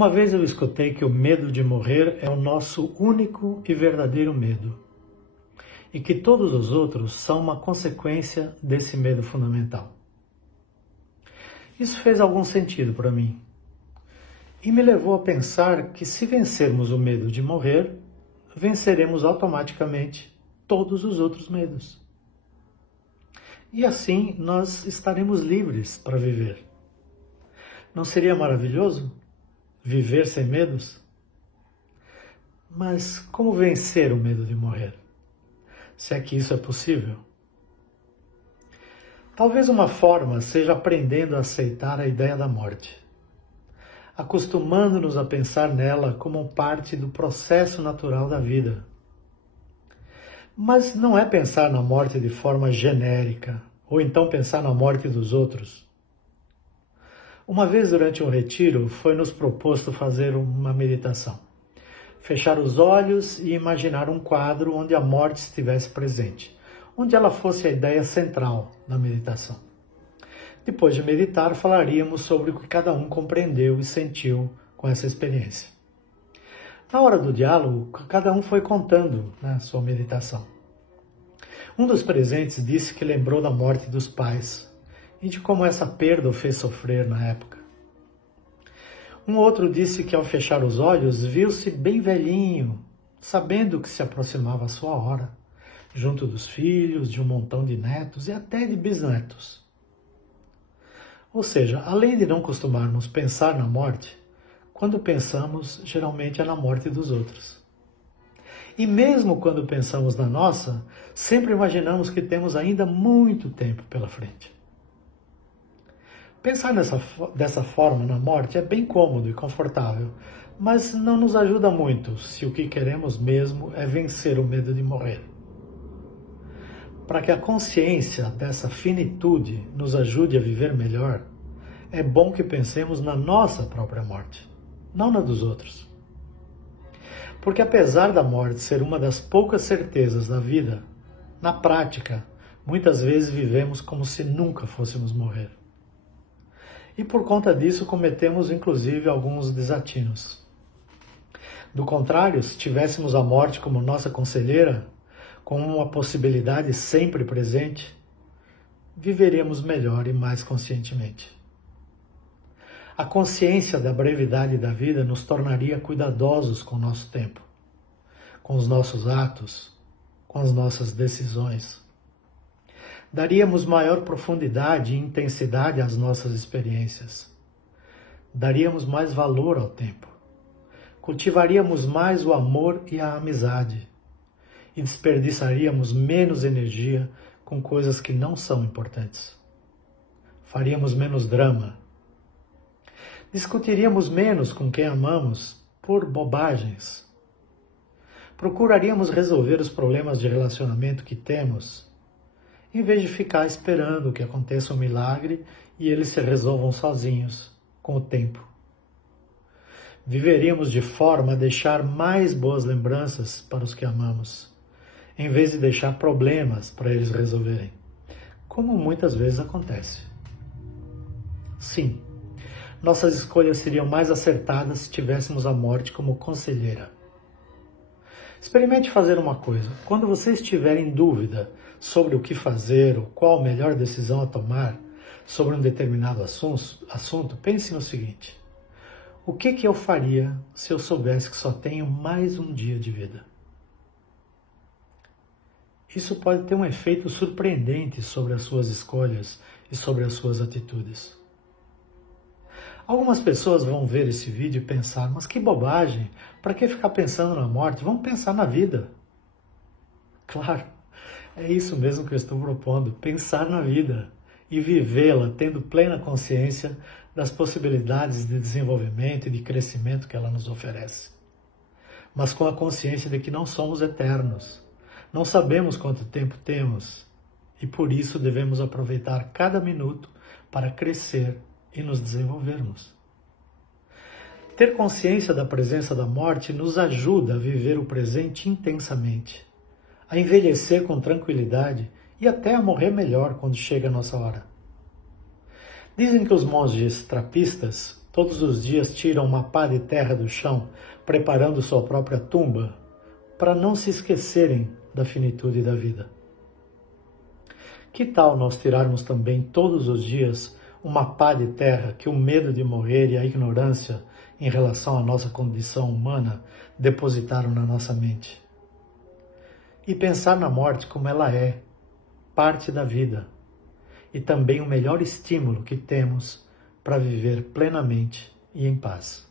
Uma vez eu escutei que o medo de morrer é o nosso único e verdadeiro medo, e que todos os outros são uma consequência desse medo fundamental. Isso fez algum sentido para mim, e me levou a pensar que se vencermos o medo de morrer, venceremos automaticamente todos os outros medos. E assim nós estaremos livres para viver. Não seria maravilhoso viver sem medos? Mas como vencer o medo de morrer? Se é que isso é possível? Talvez uma forma seja aprendendo a aceitar a ideia da morte, acostumando-nos a pensar nela como parte do processo natural da vida. Mas não é pensar na morte de forma genérica, ou então pensar na morte dos outros. Uma vez durante um retiro, foi-nos proposto fazer uma meditação. Fechar os olhos e imaginar um quadro onde a morte estivesse presente, onde ela fosse a ideia central da meditação. Depois de meditar, falaríamos sobre o que cada um compreendeu e sentiu com essa experiência. Na hora do diálogo, cada um foi contando sua meditação. Um dos presentes disse que lembrou da morte dos pais e de como essa perda o fez sofrer na época. Um outro disse que ao fechar os olhos viu-se bem velhinho, sabendo que se aproximava a sua hora, junto dos filhos, de um montão de netos e até de bisnetos. Ou seja, além de não costumarmos pensar na morte, quando pensamos, geralmente é na morte dos outros. E mesmo quando pensamos na nossa, sempre imaginamos que temos ainda muito tempo pela frente. Pensar dessa forma na morte é bem cômodo e confortável, mas não nos ajuda muito se o que queremos mesmo é vencer o medo de morrer. Para que a consciência dessa finitude nos ajude a viver melhor, é bom que pensemos na nossa própria morte, não na dos outros. Porque apesar da morte ser uma das poucas certezas da vida, na prática, muitas vezes vivemos como se nunca fôssemos morrer. E por conta disso cometemos inclusive alguns desatinos. Do contrário, se tivéssemos a morte como nossa conselheira, como uma possibilidade sempre presente, viveríamos melhor e mais conscientemente. A consciência da brevidade da vida nos tornaria cuidadosos com o nosso tempo, com os nossos atos, com as nossas decisões. Daríamos maior profundidade e intensidade às nossas experiências. Daríamos mais valor ao tempo. Cultivaríamos mais o amor e a amizade. E desperdiçaríamos menos energia com coisas que não são importantes. Faríamos menos drama. Discutiríamos menos com quem amamos por bobagens. Procuraríamos resolver os problemas de relacionamento que temos, em vez de ficar esperando que aconteça um milagre e eles se resolvam sozinhos, com o tempo. Viveríamos de forma a deixar mais boas lembranças para os que amamos, em vez de deixar problemas para eles resolverem, como muitas vezes acontece. Sim, nossas escolhas seriam mais acertadas se tivéssemos a morte como conselheira. Experimente fazer uma coisa. Quando você estiver em dúvida sobre o que fazer ou qual a melhor decisão a tomar sobre um determinado assunto, pense no seguinte: o que eu faria se eu soubesse que só tenho mais um dia de vida? Isso pode ter um efeito surpreendente sobre as suas escolhas e sobre as suas atitudes. Algumas pessoas vão ver esse vídeo e pensar, mas que bobagem, para que ficar pensando na morte? Vamos pensar na vida. Claro, é isso mesmo que eu estou propondo, pensar na vida e vivê-la tendo plena consciência das possibilidades de desenvolvimento e de crescimento que ela nos oferece. Mas com a consciência de que não somos eternos, não sabemos quanto tempo temos e por isso devemos aproveitar cada minuto para crescer e nos desenvolvermos. Ter consciência da presença da morte nos ajuda a viver o presente intensamente, a envelhecer com tranquilidade e até a morrer melhor quando chega a nossa hora. Dizem que os monges trapistas Todos os dias tiram uma pá de terra do chão, preparando sua própria tumba, para não se esquecerem da finitude da vida. Que tal nós tirarmos também todos os dias uma pá de terra que o medo de morrer e a ignorância em relação à nossa condição humana depositaram na nossa mente? E pensar na morte como ela é, parte da vida, e também o melhor estímulo que temos para viver plenamente e em paz.